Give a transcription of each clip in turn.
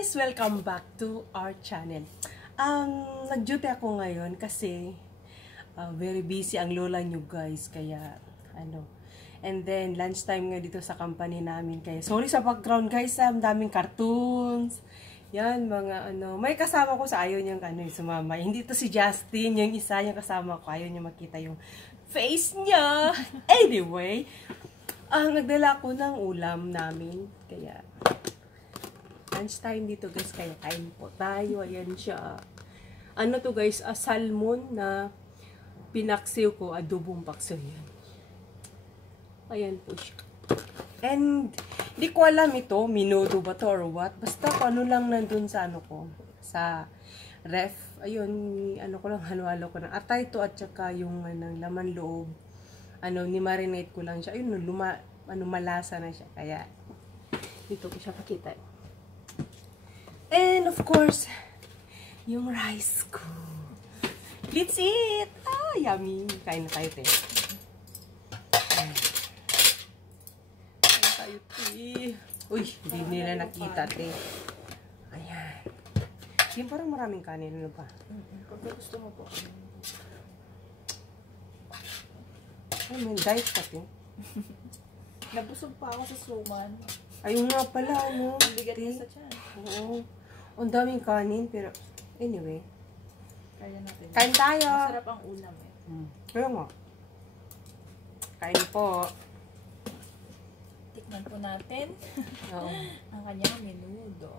guys! Welcome back to our channel. Nag-duty ako ngayon kasi very busy ang lola nyo guys. Kaya, and then, lunchtime nga dito sa company namin. Kaya, sorry sa background guys, ang daming cartoons. Yan, mga may kasama ko sa ayaw niyang sumama. Hindi to si Justin, yung isa yung kasama ko. Ayaw niya makita yung face niya. Anyway, nagdala ko ng ulam namin. Kaya, lunchtime dito guys, kaya kain po tayo. Ayan siya. Ano to guys, salmon na pinaksiw ko, adobong paksiw yan. Ayan po siya. And, di ko alam ito, minudo ba to or what. Basta kung ano lang nandun sa ko, sa ref. Ayun, ko lang, halo-halo ko ng atay to at saka yung laman loob. Ni-marinate ko lang siya. Ayun, malasa na siya. Kaya, dito ko siya pakita. And of course, yung rice ko. Let's eat! Yummy! Kain na tayo, te. Kain tayo, te. Uy, hindi nila nakita, te. Ayan. Yung parang maraming kanin. Ano ba? Pagka gusto mo po. Ay, may diet ka, te. Nabusog pa ako sa suman. Ayun nga pala, ano? Ang bigat niya sa tiyan. Oo. Ang daming kanin, pero anyway. Kaya natin. Kain tayo! Masarap ang ulam eh. Kaya nga. Kain po. Tikman po natin. Oo. Ang kanyang menudo.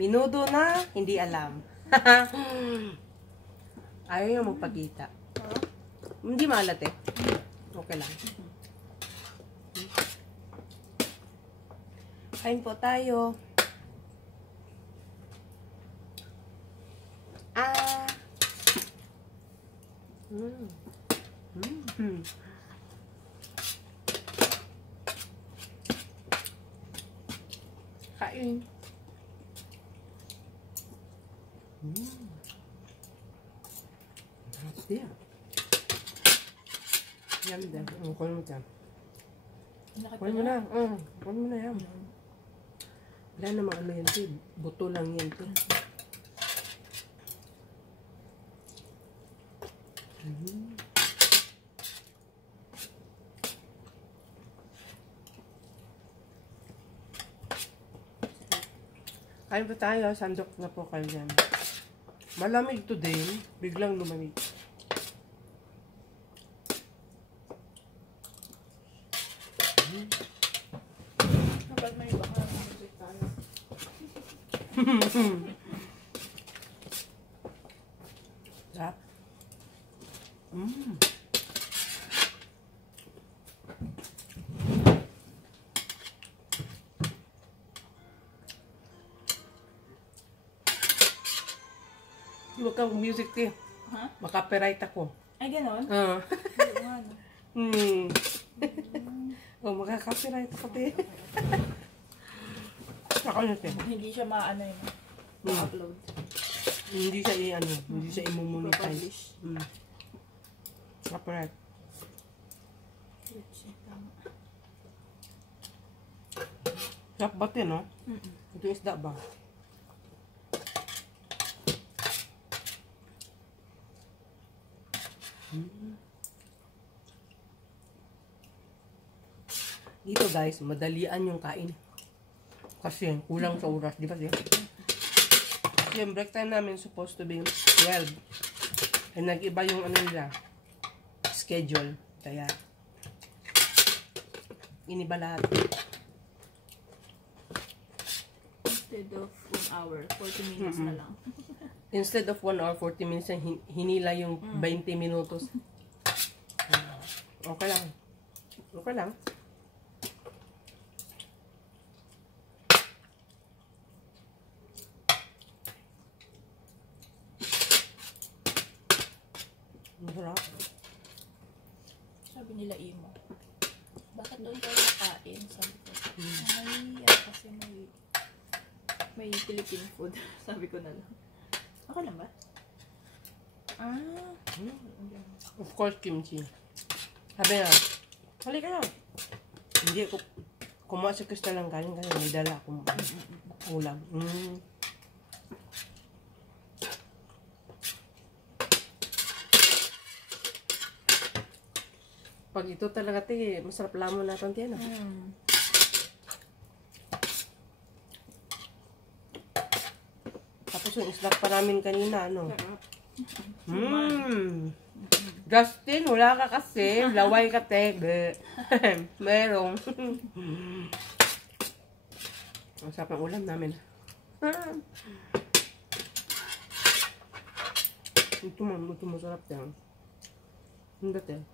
Minudo na, hindi alam. Ayaw niya magpakita. Hindi maalat eh. Okay lang. Kain po tayo. Kain. Dia. Yan din. Kunin mo dyan. Kunin mo na. Kunin mo na yan. Wala namang yan, te. Buto lang yan, te. Kain pa tayo, sandok na po kayo dyan. Malamig today, biglang lumamig. Kapag may baka, music tayo. Sarap. Huwag kang music, te. Ha? Maka-copyright ako. Ay, ganon? Maka-copyright ako, te. Ako na, te. Hindi siya maano yun. Ma-upload. Hindi siya hindi siya i-monetize. Copyright. Sarap ba, te, no? Ito yung isda ba? Dito guys, madalian yung kain. Kasi kulang sa oras, di ba siya? Kasi yung break time namin supposed to be 12. And nag-iba yung nila, schedule. Kaya, iniba lahat. Instead of 1 hour, 40 minutes na lang. Instead of 1 hour, 40 minutes, hinila yung 20 minutos. Okay lang. Okay lang. Masarap. Sabi nila Imo, bakit doon tayo nakain? Sabi ko, kasi may Philippine food. Sabi ko na lang. Okay lang ba? Of course, kimchi. Sabi na, hali ka na. Hindi ko Kumuha si Crystal lang galing kasi may dala akong ulam. Pag ito talaga masarap lamon natin tiyan. Tapos yung isda pa namin kanina, ano? Justin, wala ka kasi. Laway ka, tebe. Merong. Ang sarap ng ulam namin. Ito masarap yan. Hindi tayo.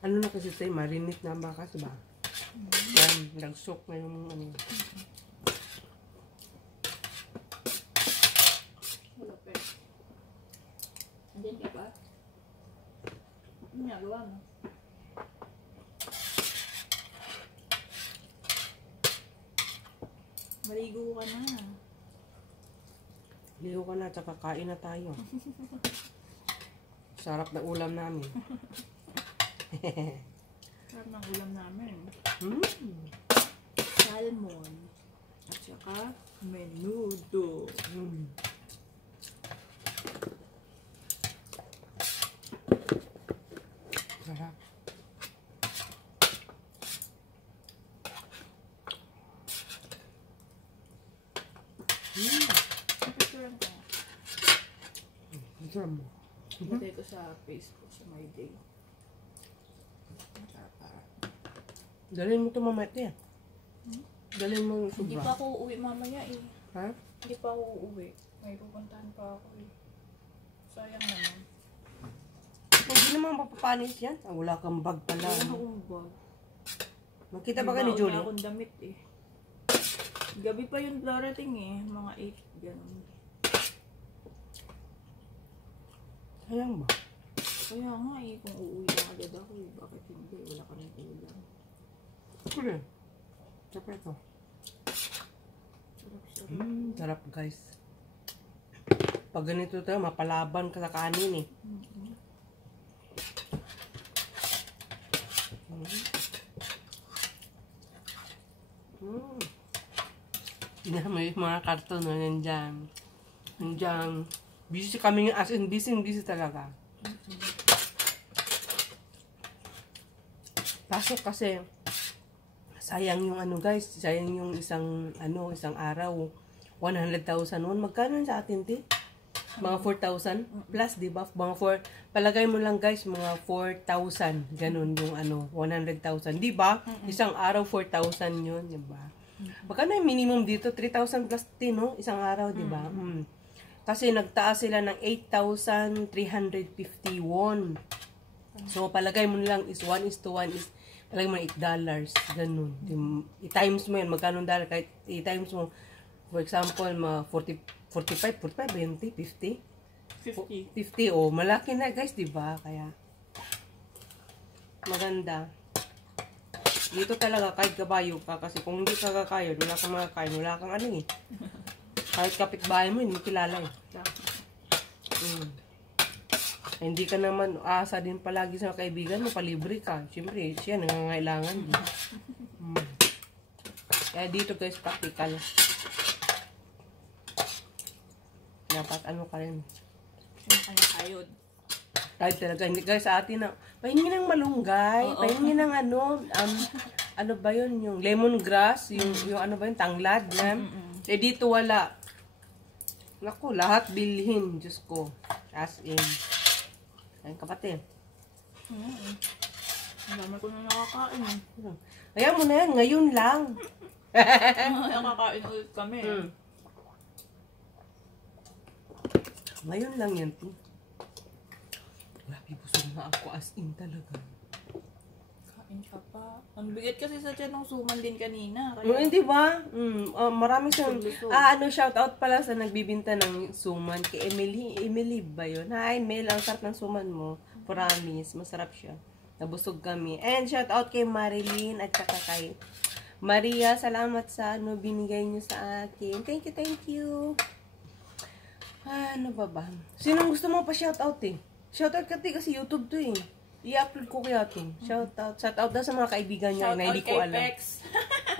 Ano na kasi tayo, marinate na ang bakas ba? Yan, nagsok na yung ano. Wala pa. Andiyan ka ba? Ano ginagawa mo? Maligo ka na. Liho ka na, tsaka kain na tayo. Sarap na ulam namin. Sarap ng ulam namin. Mm. Salmon. At saka menudo. Sarap. Picturean ka. Sarap mo. Ilagay ko sa Facebook sa my day. Dalhin mo ito mamaya yan. Dalhin mo yung Hindi sobra. pa ako uuwi mamaya eh. Ha? Hindi pa ako uuwi. May pupuntahan pa ako eh. Sayang naman. Hindi naman mapapanis yan. Ah, wala kang bag pala. Wala akong bag. Makita ba ka ni Julie? Wala akong damit eh. Gabi pa yung darating eh. Mga 8. Ganun. Sayang ba? Kaya nga eh. Kung uuwi na agad ako eh. Bakit hindi? Wala kaming ulam. Kule. Sarap ito. Sarap-sarap. Sarap guys. Pag ganito tayo, mapalaban ka sa kanin eh. May mga karton na nandyan. Nandyan. Busy kami nga, as in busy talaga. Pasok kasi, sayang yung ano guys, sayang yung isang araw. 100,000 won. Magkano sa atin, ti? Mga 4,000 plus, di ba? Mga palagay mo lang guys, mga 4,000. Ganun yung 100,000. Di ba? Isang araw, 4,000 yun, di ba? Magkano yung minimum dito? 3,000 plus din, no? Isang araw, di ba? Kasi nagtaas sila ng 8,350 won. So, palagay mo lang is 1:1 is palagay mo $8. Ganun. I-times mo yun. Magkano dollar? Kahit i-times mo, for example, 45, 20, 50? 50. Oh, malaki na guys, di ba? Kaya, maganda. Dito talaga, kahit kabayo ka, kasi kung hindi ka kakayod, wala kang makakain, wala kang ano eh. Kahit kapitbahay mo, hindi kilala eh. Hindi ka naman asa din palagi sa kaibigan mo, palibre ka. Siyempre, siya nangangailangan din. Kaya dito guys, practical. Dapat ano ka rin. Ayod. Kahit talaga, hindi guys sa atin na, pahingi ng malunggay, pahingi ng ano ba yun, yung lemongrass, yung ano ba yun, tanglad, yan. Eh dito wala. Naku, lahat bilhin, Diyos ko. As in. Ayun kapatid. Ang dami ko na nakakain. Kaya mo na yan, ngayon lang. Nakakain ulit kami. Ngayon lang yan, ti. Grabe, busog na ako as in talaga. Kain ka pa. Ang bigat kasi sa tiyan ng suman din kanina. Kaya... Hindi ba? Maraming shout out pala sa nagbibinta ng suman. Kay Emily. Emily ba yun? Hi, Mel. Ang sarap ng suman mo. Promise. Masarap siya. Nabusog kami. And shout out kay Marilyn at saka kay Maria. Salamat sa binigay niyo sa akin. Thank you. Ano ba? Sinong gusto mo pa shout out eh? Shout out ka kasi YouTube to eh. I-upload ko kaya ito. Shout out. Shout out daw sa mga kaibigan niya na hindi ko alam. Pex.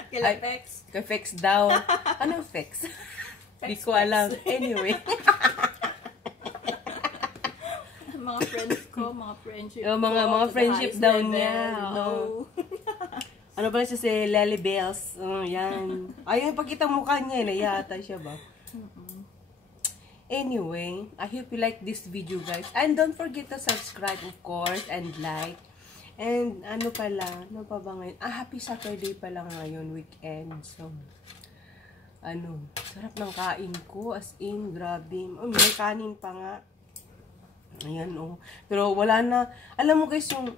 Kila Ay, Pex. Kay Fex daw. Anong Fex? Hindi ko alam. Anyway. Mga friends ko, mga friendship Oh, mga ko, to the friendship highest daw level. niya. No. Ano pala siya si Lely Bells? Yan. Ayun, pagkita mukha niya, nayata siya ba? Anyway, I hope you like this video, guys. And don't forget to subscribe, of course, and like. And ano pala, ano pa ba ngayon? Happy Saturday pala ngayon, weekend. So, ano, sarap ng kain ko. As in, grabe. Oh, may kanin pa nga. Ayan, oh. Pero wala na. Alam mo guys, yung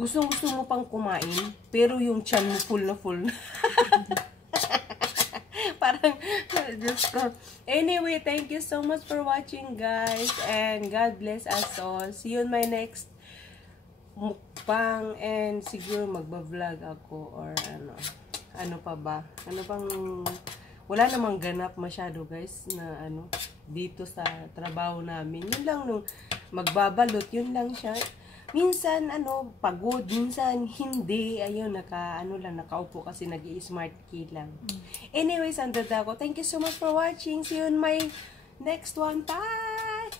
gustong-gusto mo pang kumain, pero yung tiyan mo full na full. Parang, just anyway, thank you so much for watching, guys. And God bless us all. See you in my next mukbang. And siguro magbablog ako or ano pa ba? Ano bang, wala namang ganap masyado, guys, na ano, dito sa trabaho namin. Yun lang nung magbabalot, yun lang siya. Minsan, pagod, minsan hindi. Ayun, nakaupo kasi nag-i-smart key lang. Anyways, andad ako. Thank you so much for watching. See you in my next one. Bye!